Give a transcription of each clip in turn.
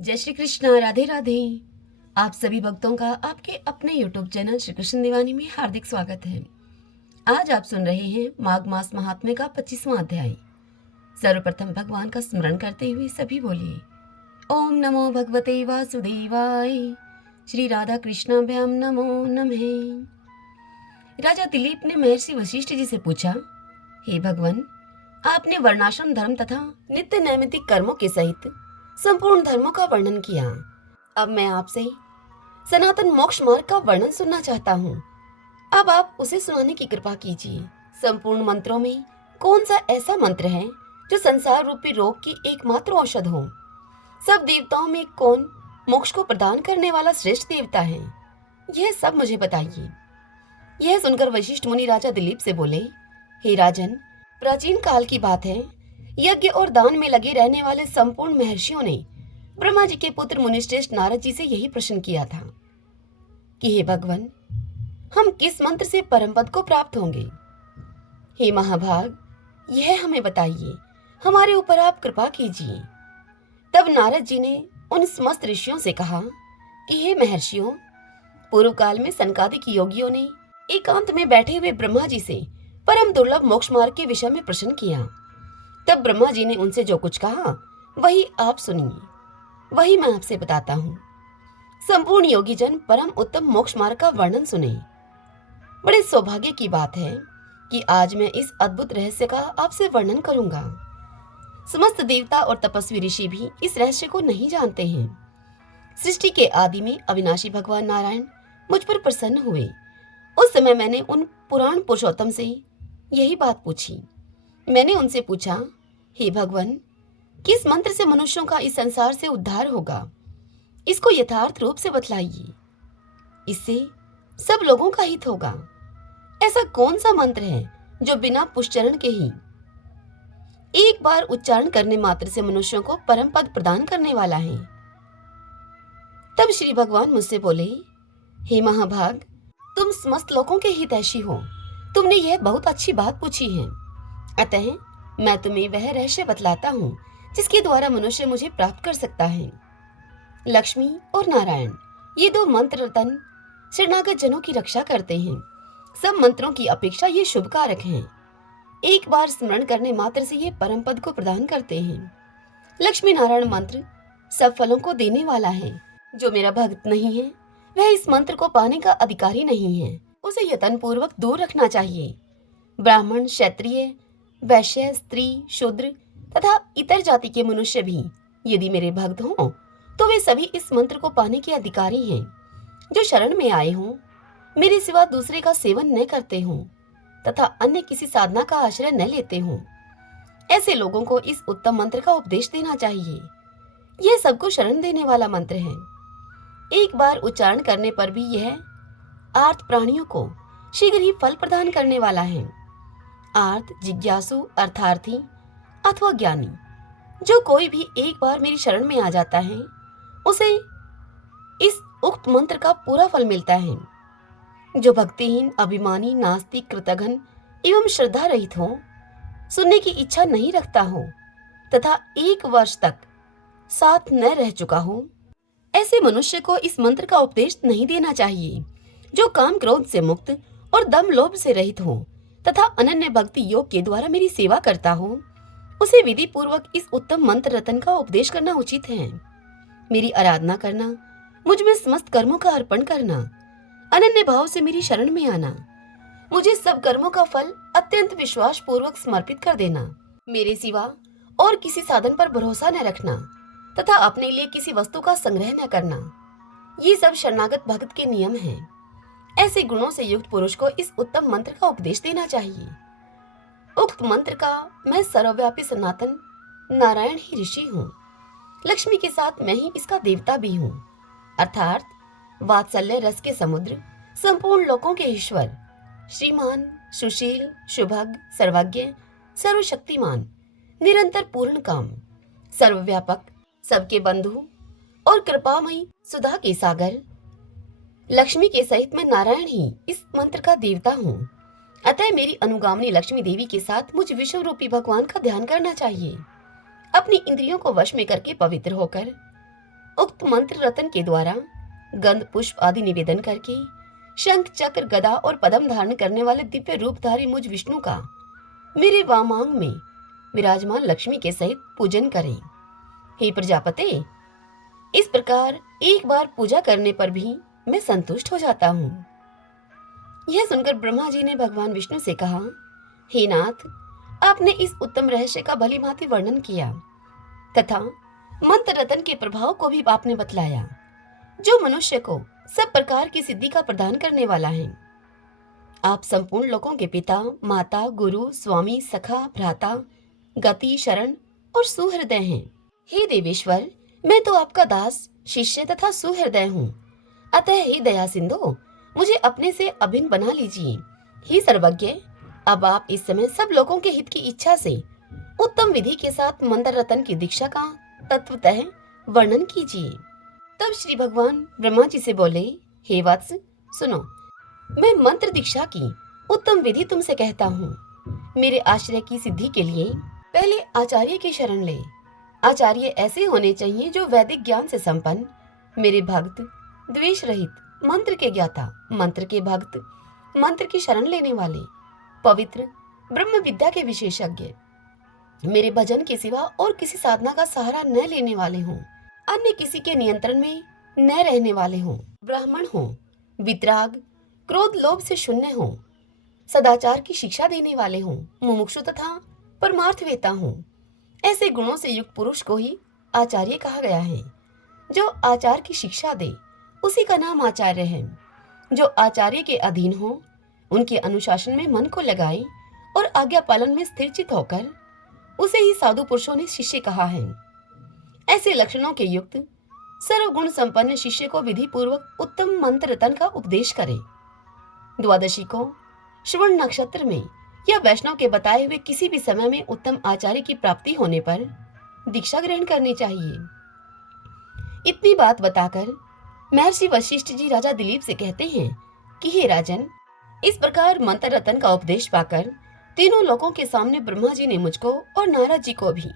जय श्री कृष्ण, राधे राधे। आप सभी भक्तों का आपके अपने YouTube चैनल श्री कृष्ण दीवानी में हार्दिक स्वागत है। आज आप सुन रहे हैं माघ मास महात्म्य का 25वां अध्याय। सर्वप्रथम भगवान का स्मरण करते हुए सभी बोलिए ओम नमो भगवते वासुदेवाय। श्री राधा कृष्णाभ्याम नमो नमः। राजा दिलीप ने महर्षि वशिष्ठ जी से पूछा, हे भगवान, आपने वर्णाश्रम धर्म तथा नित्य नैमित्तिक कर्मों के सहित संपूर्ण धर्मों का वर्णन किया। अब मैं आपसे सनातन मोक्ष मार्ग का वर्णन सुनना चाहता हूँ। अब आप उसे सुनाने की कृपा कीजिए। संपूर्ण मंत्रों में कौन सा ऐसा मंत्र है जो संसार रूपी रोग की एकमात्र औषध हो? सब देवताओं में कौन मोक्ष को प्रदान करने वाला श्रेष्ठ देवता है? यह सब मुझे बताइए। यह सुनकर वशिष्ठ मुनि राजा दिलीप से बोले, हे राजन, प्राचीन काल की बात है। यज्ञ और दान में लगे रहने वाले संपूर्ण महर्षियों ने ब्रह्मा जी के पुत्र मुनिश्रेष्ठ नारद जी से यही प्रश्न किया था कि हे भगवान, हम किस मंत्र से परम पद को प्राप्त होंगे? हे महाभाग, यह हमें बताइए, हमारे ऊपर आप कृपा कीजिए। तब नारद जी ने उन समस्त ऋषियों से कहा कि हे महर्षियों, पूर्व काल में सनकादिक योगियों ने एकांत में बैठे हुए ब्रह्मा जी से परम दुर्लभ मोक्ष मार्ग के विषय में प्रश्न किया। तब ब्रह्मा जी ने उनसे जो कुछ कहा वही आप सुनिए, वही मैं आपसे बताता हूँ। संपूर्ण योगी जन परम उत्तम मोक्ष मार्ग का वर्णन सुने। बड़े सौभाग्य की बात है कि आज मैं इस अद्भुत रहस्य का आपसे वर्णन करूंगा। समस्त देवता और तपस्वी ऋषि भी इस रहस्य को नहीं जानते हैं। सृष्टि के आदि में अविनाशी भगवान नारायण मुझ पर प्रसन्न हुए। उस समय मैंने उन पुराण पुरुषोत्तम से यही बात पूछी। मैंने उनसे पूछा, हे भगवान, किस मंत्र से मनुष्यों का इस संसार से उद्धार होगा? इसको यथार्थ रूप से बतलाइए। इससे सब लोगों का हित होगा। ऐसा कौन सा मंत्र है जो बिना पुष्चरण के ही एक बार उच्चारण करने मात्र से मनुष्यों को परम पद प्रदान करने वाला है? तब श्री भगवान मुझसे बोले, हे महाभाग, तुम समस्त लोगों के हितैषी हो। तुमने यह बहुत अच्छी बात पूछी है। अतः मैं तुम्हें वह रहस्य बतलाता हूँ जिसके द्वारा मनुष्य मुझे प्राप्त कर सकता है। लक्ष्मी और नारायण, ये दो मंत्र रतन शरणागत जनों की रक्षा करते हैं। सब मंत्रों की अपेक्षा ये शुभ कारक हैं। एक बार स्मरण करने मात्र से ये परम पद को प्रदान करते हैं। लक्ष्मी नारायण मंत्र सब फलों को देने वाला है। जो मेरा भक्त नहीं है वह इस मंत्र को पाने का अधिकारी नहीं है। उसे यत्न पूर्वक दूर रखना चाहिए। ब्राह्मण, क्षत्रिय, वैश्य, स्त्री, शूद्र तथा इतर जाति के मनुष्य भी यदि मेरे भक्त हों तो वे सभी इस मंत्र को पाने के अधिकारी हैं। जो शरण में आए हों, मेरे सिवा दूसरे का सेवन न करते हों तथा अन्य किसी साधना का आश्रय न लेते हों, ऐसे लोगों को इस उत्तम मंत्र का उपदेश देना चाहिए। यह सबको शरण देने वाला मंत्र है। एक बार उच्चारण करने पर भी यह आर्त प्राणियों को शीघ्र ही फल प्रदान करने वाला है। आर्त, जिज्ञासु, अर्थार्थी अथवा ज्ञानी, जो कोई भी एक बार मेरी शरण में आ जाता है उसे इस उक्त मंत्र का पूरा फल मिलता है। जो भक्तिहीन, अभिमानी, नास्तिक, कृतघ्न एवं श्रद्धा रहित हो, सुनने की इच्छा नहीं रखता हो तथा 1 वर्ष तक साथ न रह चुका हो, ऐसे मनुष्य को इस मंत्र का उपदेश नहीं देना चाहिए। जो काम क्रोध से मुक्त और दम लोभ से रहित हो तथा अनन्य भक्ति योग के द्वारा मेरी सेवा करता हो, उसे विधि पूर्वक इस उत्तम मंत्र रतन का उपदेश करना उचित है। मेरी आराधना करना, मुझ में समस्त कर्मों का अर्पण करना, अनन्य भाव से मेरी शरण में आना, मुझे सब कर्मों का फल अत्यंत विश्वास पूर्वक समर्पित कर देना, मेरे सिवा और किसी साधन पर भरोसा न रखना तथा अपने लिए किसी वस्तु का संग्रह न करना, ये सब शरणागत भक्त के नियम हैं। ऐसे गुणों से युक्त पुरुष को इस उत्तम मंत्र का उपदेश देना चाहिए। उक्त मंत्र का मैं सर्वव्यापी सनातन नारायण ही ऋषि हूँ। लक्ष्मी के साथ मैं ही इसका देवता भी हूँ, अर्थात वात्सल्य रस के समुद्र, संपूर्ण लोकों के ईश्वर, श्रीमान, सुशील, शुभज्ञ, सर्वज्ञ, सर्वशक्तिमान, निरंतर पूर्ण काम, सर्वव्यापक, सबके बंधु और कृपामयी सुधा के सागर, लक्ष्मी के सहित मैं नारायण ही इस मंत्र का देवता हूँ। अतः मेरी अनुगामिनी लक्ष्मी देवी के साथ मुझ विश्व रूपी भगवान का ध्यान करना चाहिए। अपनी इंद्रियों को वश में करके पवित्र होकर उक्त मंत्र रतन के द्वारा गंध पुष्प आदि निवेदन करके शंख चक्र गदा और पद्म धारण करने वाले दिव्य रूपधारी मुझ विष्णु का मेरे वामांग में विराजमान लक्ष्मी के सहित पूजन करें। हे प्रजापते, इस प्रकार एक बार पूजा करने पर भी मैं संतुष्ट हो जाता हूँ। यह सुनकर ब्रह्मा जी ने भगवान विष्णु से कहा, हे नाथ, आपने इस उत्तम रहस्य का भली भांति वर्णन किया तथा मंत्र रतन के प्रभाव को भी आपने बतलाया, जो मनुष्य को सब प्रकार की सिद्धि का प्रदान करने वाला है। आप संपूर्ण लोकों के पिता, माता, गुरु, स्वामी, सखा, भ्राता, गति, शरण और सुहृदय हैं। हे देवेश्वर, मैं तो आपका दास, शिष्य तथा सुहृदय हूँ। अतः हे दया सिंधु, मुझे अपने से अभिन्न बना लीजिए। हे सर्वज्ञ, अब आप इस समय सब लोगों के हित की इच्छा से उत्तम विधि के साथ मंत्र रतन की दीक्षा का तत्वतः वर्णन कीजिए। तब श्री भगवान ब्रह्मा जी से बोले, हे वत्स, सुनो, मैं मंत्र दीक्षा की उत्तम विधि तुमसे कहता हूँ। मेरे आश्रय की सिद्धि के लिए पहले आचार्य की शरण ले। आचार्य ऐसे होने चाहिए जो वैदिक ज्ञान से संपन्न, मेरे भक्त, द्वेष रहित, मंत्र के ज्ञाता, मंत्र के भक्त, मंत्र की शरण लेने वाले, पवित्र, ब्रह्म विद्या के विशेषज्ञ, मेरे भजन के सिवा और किसी साधना का सहारा न लेने वाले हों, अन्य किसी के नियंत्रण में न रहने वाले हों, ब्राह्मण हों, वितराग, क्रोध लोभ से शून्य हों, सदाचार की शिक्षा देने वाले हों, मुमुक्षु तथा परमार्थवेता हों। ऐसे गुणों से युक्त पुरुष को ही आचार्य कहा गया है। जो आचार की शिक्षा दे उसी का नाम आचार्य है। जो आचार्य के अधीन हो, उनके अनुशासन में मन को लगाए और आज्ञा पालन में स्थिरचित होकर उसे ही साधु पुरुषों ने शिष्य कहा है। ऐसे लक्षणों के युक्त सर्वगुण संपन्न शिष्य को विधि पूर्वक उत्तम मंत्र रतन का उपदेश करे। द्वादशी को श्रवण नक्षत्र में या वैष्णव के बताए हुए किसी भी समय में उत्तम आचार्य की प्राप्ति होने पर दीक्षा ग्रहण करनी चाहिए। इतनी बात बताकर महर्षि वशिष्ठ जी राजा दिलीप से कहते हैं कि हे राजन, इस प्रकार मंत्र रतन का उपदेश पाकर तीनों लोगों के सामने ब्रह्मा जी ने मुझको और नारद जी को भी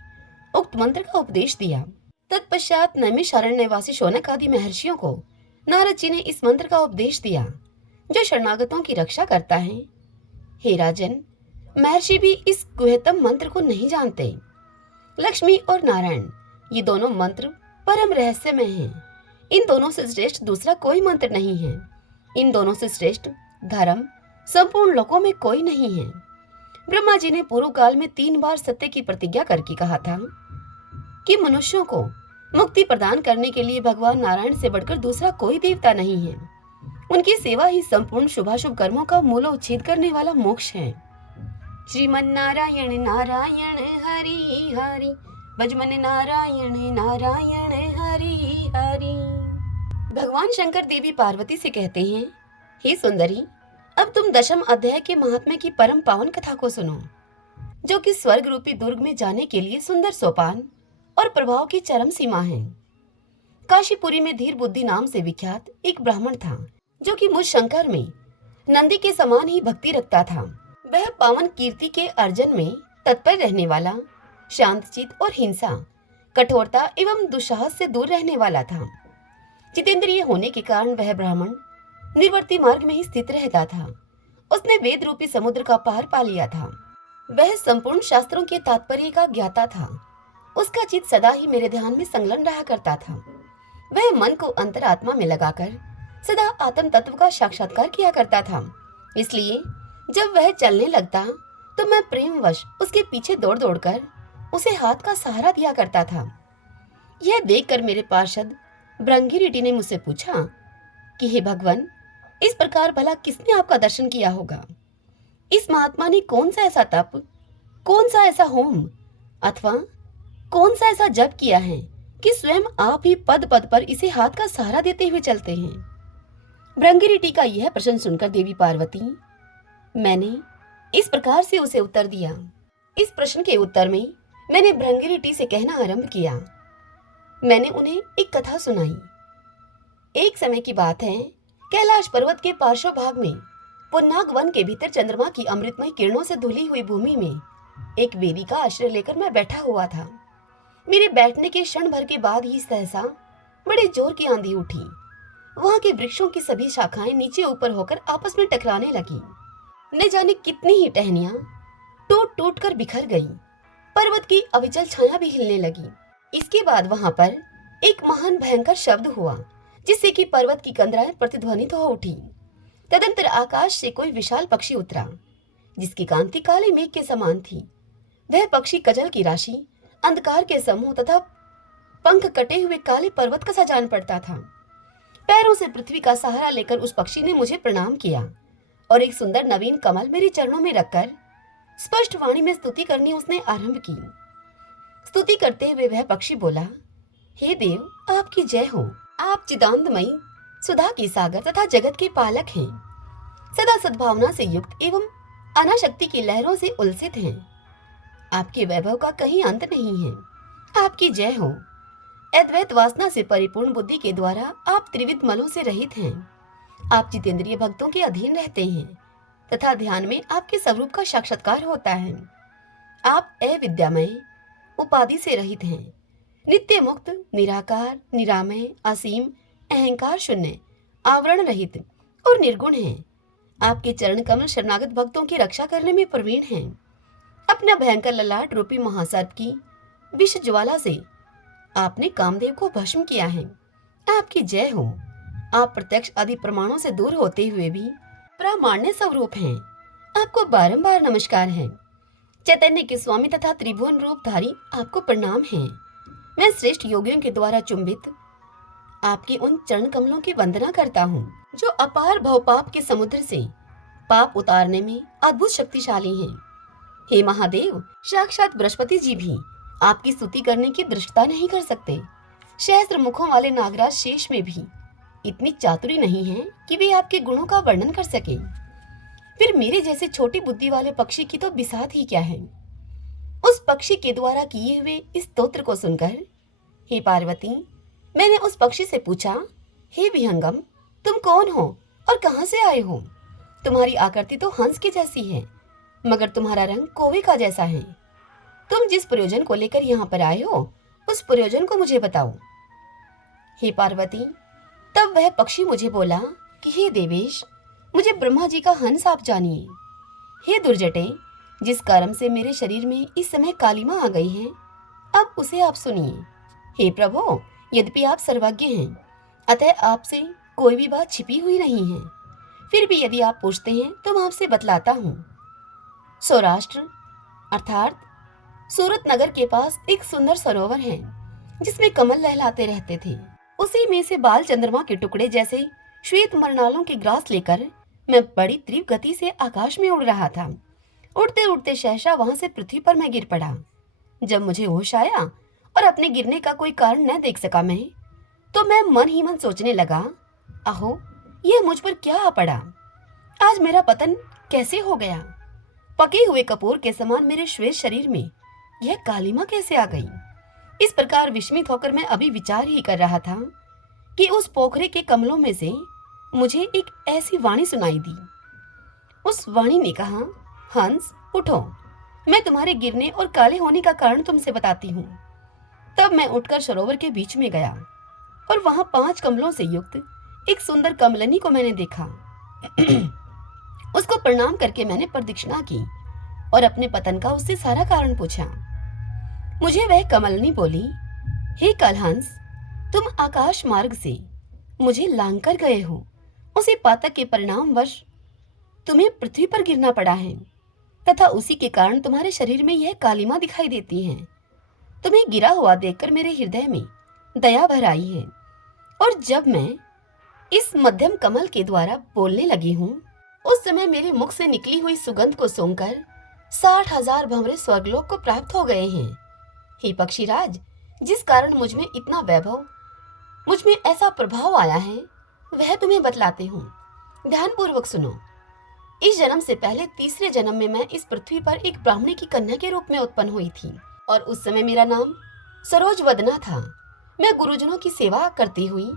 उक्त मंत्र का उपदेश दिया। तत्पश्चात नैमिषारण्यवासी शौनक आदि महर्षियों को नारद जी ने इस मंत्र का उपदेश दिया, जो शरणागतों की रक्षा करता है। हे राजन, महर्षि भी इस गुह्यतम मंत्र को नहीं जानते। लक्ष्मी और नारायण, ये दोनों मंत्र परम रहस्यमय हैं। इन दोनों से श्रेष्ठ दूसरा कोई मंत्र नहीं है। इन दोनों से श्रेष्ठ धर्म संपूर्ण लोकों में कोई नहीं है। ब्रह्मा जी ने पूर्व काल में 3 बार सत्य की प्रतिज्ञा करके कहा था कि मनुष्यों को मुक्ति प्रदान करने के लिए भगवान नारायण से बढ़कर दूसरा कोई देवता नहीं है। उनकी सेवा ही संपूर्ण शुभाशुभ कर्मों का मूलोच्छेद करने वाला मोक्ष है। श्रीमन नारायण नारायण हरि हरि, भजमन नारायण नारायण हरि हरि। भगवान शंकर देवी पार्वती से कहते हैं, हे सुंदरी, अब तुम दशम अध्याय के महात्म्य की परम पावन कथा को सुनो, जो कि स्वर्ग रूपी दुर्ग में जाने के लिए सुंदर सोपान और प्रभाव की चरम सीमा है। काशीपुरी में धीर बुद्धि नाम से विख्यात एक ब्राह्मण था, जो कि मुझ शंकर में नंदी के समान ही भक्ति रखता था। वह पावन कीर्ति के अर्जन में तत्पर रहने वाला, शांतचित और हिंसा, कठोरता एवं दुस्साहस से दूर रहने वाला था। जितेंद्रिय होने के कारण वह ब्राह्मण निर्वर्ती मार्ग में ही स्थित रहता था। उसने वेद रूपी समुद्र का पार पा लिया था। वह संपूर्ण शास्त्रों के तात्पर्य का ज्ञाता था। उसका चित्त सदा ही मेरे ध्यान में संलग्न रहा करता था। वह मन को अंतरात्मा में लगाकर सदा आत्म तत्व का साक्षात्कार किया करता था। इसलिए जब वह चलने लगता तो मैं प्रेमवश उसके पीछे दौड़ दौड़कर उसे हाथ का सहारा दिया करता था। यह देखकर मेरे पार्षद भृंगिरिटी ने मुझसे पूछा कि हे भगवान, इस प्रकार भला किसने आपका दर्शन किया होगा? इस महात्मा ने कौन सा ऐसा तप, कौन सा ऐसा होम अथवा कौन सा ऐसा जप किया है कि स्वयं आप ही पद पद पर इसे हाथ का सहारा देते हुए चलते हैं? भृंगिरिटी का यह प्रश्न सुनकर देवी पार्वती, मैंने इस प्रकार से उसे उत्तर दिया। इस प्रश्न के उत्तर में मैंने भृंगिरिटी से कहना आरंभ किया। मैंने उन्हें एक कथा सुनाई। एक समय की बात है, कैलाश पर्वत के पार्श्व भाग में पुन्नाग वन के भीतर चंद्रमा की अमृतमय किरणों से धुली हुई भूमि में एक वेदी का आश्रय लेकर मैं बैठा हुआ था। मेरे बैठने के क्षण भर के बाद ही सहसा बड़े जोर की आंधी उठी। वहां के वृक्षों की सभी शाखाएं नीचे ऊपर होकर आपस में टकराने लगी। न जाने कितनी ही टहनियां टूट टूट कर बिखर गईं। पर्वत की अविचल छाया भी हिलने लगी। इसके बाद वहां पर एक महान भयंकर शब्द हुआ, जिससे कि पर्वत की कंदराएं प्रतिध्वनित हो उठी। तदंतर आकाश से कोई विशाल पक्षी उतरा, जिसकी कांति काले मेघ के समान थी। वह पक्षी कजल की राशि, अंधकार के समूह तथा पंख कटे हुए काले पर्वत का सा जान पड़ता था। पैरों से पृथ्वी का सहारा लेकर उस पक्षी ने मुझे प्रणाम किया और एक सुंदर नवीन कमल मेरे चरणों में रखकर स्पष्ट वाणी में स्तुति करनी उसने आरंभ की। स्तुति करते हुए वह पक्षी बोला, हे देव, आपकी जय हो। आप चिदानंदमयी, सुधा के सागर तथा जगत के पालक हैं। सदा सद्भावना से युक्त एवं अनाशक्ति की लहरों से उलसित हैं। आपके वैभव का कहीं अंत नहीं है। आपकी जय हो। अद्वैत वासना से परिपूर्ण बुद्धि के द्वारा आप त्रिविध मलों से रहित हैं। आप जितेंद्रिय भक्तों के अधीन रहते हैं तथा ध्यान में आपके स्वरूप का साक्षात्कार होता है। आप अविद्यामय, उपाधि से रहित हैं, नित्य मुक्त, निराकार, निरामय, असीम, अहंकार शून्य, आवरण रहित और निर्गुण हैं। आपके चरण कमल शरणागत भक्तों की रक्षा करने में प्रवीण हैं। अपना भयंकर ललाट रूपी महासर्प की विष ज्वाला से आपने कामदेव को भस्म किया है। आपकी जय हो। आप प्रत्यक्ष आदि प्रमाणों से दूर होते हुए भी प्रामाण्य स्वरूप हैं। आपको बारंबार नमस्कार है। चैतन्य के स्वामी तथा त्रिभुवन रूपधारी आपको प्रणाम है। मैं श्रेष्ठ योगियों के द्वारा चुंबित आपके उन चरण कमलों की वंदना करता हूँ, जो अपार भवपाप के समुद्र से पाप उतारने में अद्भुत शक्तिशाली हैं। हे महादेव, साक्षात बृहस्पति जी भी आपकी स्तुति करने की दृष्टता नहीं कर सकते। सहस्त्र मुखों वाले नागराज शेष में भी इतनी चातुरी नहीं है कि वे आपके गुणों का वर्णन कर सके। फिर मेरे जैसे छोटी बुद्धि वाले पक्षी की तो बिसात ही क्या है। उस पक्षी के द्वारा किए हुए इस स्तोत्र को सुनकर, हे पार्वती, मैंने उस पक्षी से पूछा, हे विहंगम, तुम कौन हो और कहां से आए हो? तुम्हारी आकृति तो हंस की जैसी है, मगर तुम्हारा रंग कोवे का जैसा है। तुम जिस प्रयोजन को लेकर यहाँ पर आए हो, उस प्रयोजन को मुझे बताओ। हे पार्वती, तब वह पक्षी मुझे बोला कि हे देवेश, मुझे ब्रह्मा जी का हंस आप जानिए। हे दुर्जटे, जिस कर्म से मेरे शरीर में इस समय कालिमा आ गई है, अब उसे आप सुनिए। हे प्रभु, यद्यपि आप सर्वज्ञ हैं, अतः आपसे कोई भी बात छिपी हुई नहीं है। फिर भी यदि आप पूछते हैं तो मैं आपसे बतलाता हूँ। सौराष्ट्र अर्थात सूरत नगर के पास एक सुंदर सरोवर है, जिसमें कमल लहलाते रहते थे। उसी में से बाल चंद्रमा के टुकड़े जैसे श्वेत मरनालों के ग्रास लेकर मैं बड़ी तीव्र गति से आकाश में उड़ रहा था। उड़ते उड़ते सहसा वहां से पृथ्वी पर मैं गिर पड़ा। जब मुझे होश आया और अपने गिरने का कोई कारण न देख सका मैं, तो मैं मन ही मन सोचने लगा, अहो, यह मुझ पर क्या आ पड़ा। आज मेरा पतन कैसे हो गया। पके हुए कपूर के समान मेरे श्वेत शरीर में यह कालिमा कैसे आ गई। इस प्रकार विस्मित होकर मैं अभी विचार ही कर रहा था कि उस पोखरे के कमलों में से मुझे एक ऐसी वाणी सुनाई दी। उस वाणी ने कहा, हंस उठो, मैं तुम्हारे गिरने और काले होने का कारण तुमसे बताती हूँ। तब मैं उठकर सरोवर के बीच में गया और वहां 5 कमलों से युक्त एक सुंदर कमलनी को मैंने देखा। उसको प्रणाम करके मैंने प्रदक्षिणा की और अपने पतन का उससे सारा कारण पूछा। मुझे वह कमलनी बोली, हे कलहंस, तुम आकाश मार्ग से मुझे लांग कर गए हो। उसी पातक के परिणाम वश तुम्हें पृथ्वी पर गिरना पड़ा है तथा उसी के कारण तुम्हारे शरीर में यह कालिमा दिखाई देती है। तुम्हें गिरा हुआ देखकर मेरे हृदय में दया भर आई है और जब मैं इस मध्यम कमल के द्वारा बोलने लगी हूँ, उस समय मेरे मुख से निकली हुई सुगंध को सूंघकर 60,000 भंवरे स्वर्गलोक को प्राप्त हो गए हैं। हे पक्षीराज, जिस कारण मुझ में इतना वैभव, मुझ में ऐसा प्रभाव आया है, वह तुम्हें बतलाते हूँ। ध्यानपूर्वक सुनो। इस जन्म से पहले तीसरे जन्म में मैं इस पृथ्वी पर एक ब्राह्मणी की कन्या के रूप में उत्पन्न हुई थी और उस समय मेरा नाम सरोज वदना था। मैं गुरुजनों की सेवा करती हुई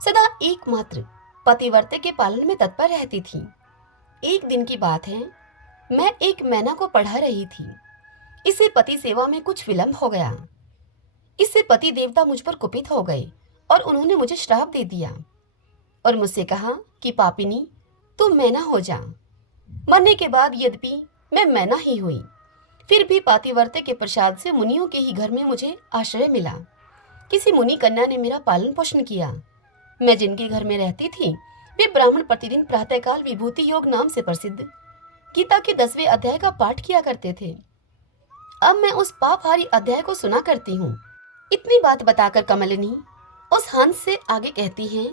सदा एकमात्र पतिव्रते के पालन में तत्पर रहती थी। एक दिन की बात है, मैं एक मैना को पढ़ा रही थी। इससे पति सेवा में कुछ विलंब हो गया। इससे पति देवता मुझ पर कुपित हो गए और उन्होंने मुझे श्राप दे दिया और मुझसे कहा कि पापिनी तू मैना हो जा। मरने के बाद यद्यपि मैं मैना ही हुई, फिर भी पातिव्रत्य के प्रसाद से मुनियों के ही घर में मुझे आश्रय मिला। किसी मुनि कन्या ने मेरा पालन पोषण किया। मैं जिनके घर में रहती थी वे ब्राह्मण प्रतिदिन प्रातःकाल विभूति योग नाम से प्रसिद्ध गीता के 10वें अध्याय का पाठ किया करते थे। अब मैं उस पापहारी अध्याय को सुना करती हूँ। इतनी बात बताकर कमलिनी उस हंस से आगे कहती है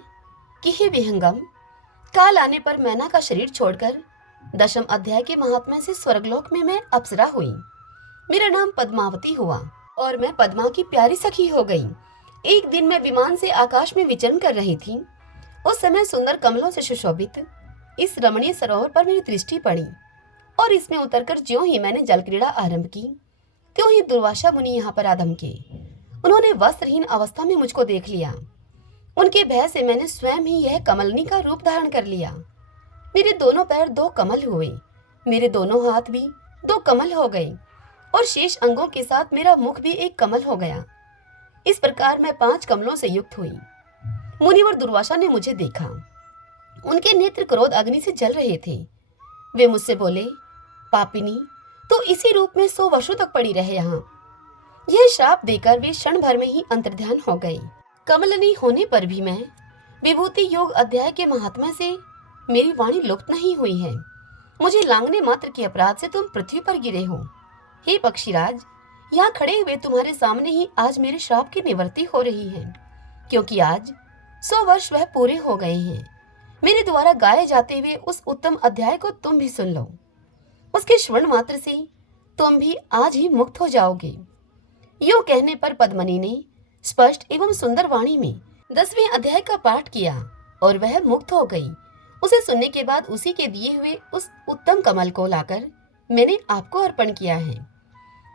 कि हे विहंगम, काल आने पर मैना का शरीर छोड़कर 10वें अध्याय के महात्म्य से स्वर्गलोक में मैं अप्सरा हुई। मेरा नाम पद्मावती हुआ और मैं पद्मा की प्यारी सखी हो गई। एक दिन मैं विमान से आकाश में विचरण कर रही थी। उस समय सुंदर कमलों से सुशोभित इस रमणीय सरोवर पर मेरी दृष्टि पड़ी और इसमें उतरकर ज्यों ही मैंने जल क्रीड़ा आरंभ की, त्यों ही दुर्वासा मुनि यहाँ पर आधमके। उन्होंने वस्त्रहीन अवस्था में मुझको देख लिया। उनके भय से मैंने स्वयं ही यह कमलनी का रूप धारण कर लिया। मेरे दोनों पैर 2 कमल हुए, मेरे दोनों हाथ भी 2 कमल हो गए और शेष अंगों के साथ मेरा मुख भी एक कमल हो गया। इस प्रकार मैं 5 कमलों से युक्त हुई। मुनिवर दुर्वासा ने मुझे देखा। उनके नेत्र क्रोध अग्नि से जल रहे थे। वे मुझसे बोले, पापिनी तो इसी रूप में 100 वर्षों तक पड़ी रहे यहाँ। यह श्राप देकर वे क्षण भर में ही अंतर्ध्यान हो गई। कमलनी होने पर भी मैं विभूति योग अध्याय के महात्म्य से मेरी वाणी लुप्त नहीं हुई है। मुझे लांघने मात्र के अपराध से तुम पृथ्वी पर गिरे हो। हे पक्षीराज, यहाँ खड़े हुए तुम्हारे सामने ही आज मेरे श्राप की निवृत्ति हो रही है, क्योंकि आज 100 वर्ष वह पूरे हो गए हैं। मेरे द्वारा गाए जाते हुए उस उत्तम अध्याय को तुम भी सुन लो। उसके श्रवण मात्र से तुम भी आज ही मुक्त हो जाओगे। यूं कहने पर पद्मनी ने स्पष्ट एवं सुंदर वाणी में 10वें अध्याय का पाठ किया और वह मुक्त हो गई। उसे सुनने के बाद उसी के दिए हुए उस उत्तम कमल को लाकर मैंने आपको अर्पण किया है।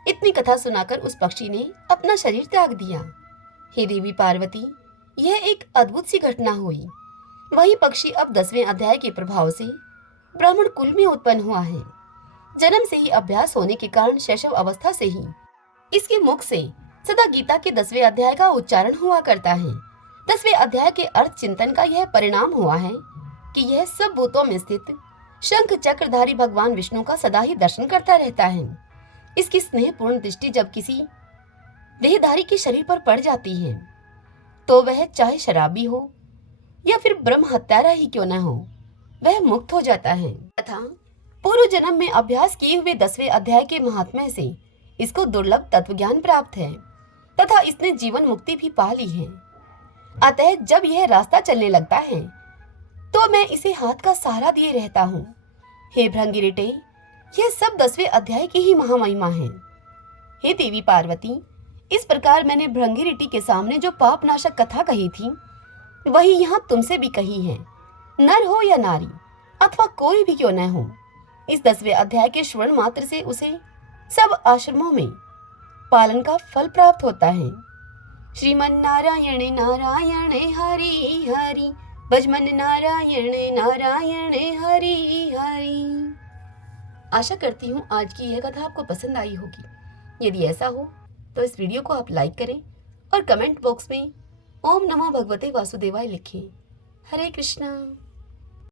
इतनी कथा सुनाकर उस पक्षी ने अपना शरीर त्याग दिया। हे देवी पार्वती, यह एक अद्भुत सी घटना हुई। वही पक्षी अब 10वें अध्याय के प्रभाव से ब्राह्मण कुल में उत्पन्न हुआ है। जन्म से ही अभ्यास होने के कारण शैशव अवस्था से ही इसके मुख से सदा गीता के 10वें अध्याय का उच्चारण हुआ करता है। 10वें अध्याय के अर्थ चिंतन का यह परिणाम हुआ है कि यह सब भूतों में स्थित शंख चक्रधारी भगवान विष्णु का सदा ही दर्शन करता रहता है। इसकी स्नेहपूर्ण दृष्टि जब किसी देहधारी के शरीर पर पड़ जाती है तो वह चाहे शराबी हो या फिर ब्रह्म हत्यारा ही क्यों न हो, वह मुक्त हो जाता है। तथा पूर्व जन्म में अभ्यास किए हुए 10वें अध्याय के महात्म्य से इसको दुर्लभ तत्व ज्ञान प्राप्त है तथा इसने जीवन मुक्ति भी पा ली है। अतः जब यह रास्ता चलने लगता है तो मैं इसे हाथ का सहारा दिए रहता हूँ। हे भृंगिरिटे, यह सब 10वें अध्याय की ही महामहिमा है। हे देवी पार्वती, इस प्रकार मैंने भृंगिरिटी के सामने जो पाप नाशक कथा कही थी वही यहाँ तुमसे भी कही है। नर हो या नारी अथवा कोई भी क्यों न हो, इस 10वें अध्याय के श्रवण मात्र से उसे सब आश्रमों में पालन का फल प्राप्त होता है। श्रीमन नारायण नारायण हरि हरि, भजमन नारायण नारायण हरि हरि। आशा करती हूँ आज की यह कथा आपको पसंद आई होगी। यदि ऐसा हो तो इस वीडियो को आप लाइक करें और कमेंट बॉक्स में ओम नमो भगवते वासुदेवाय लिखें। हरे कृष्णा।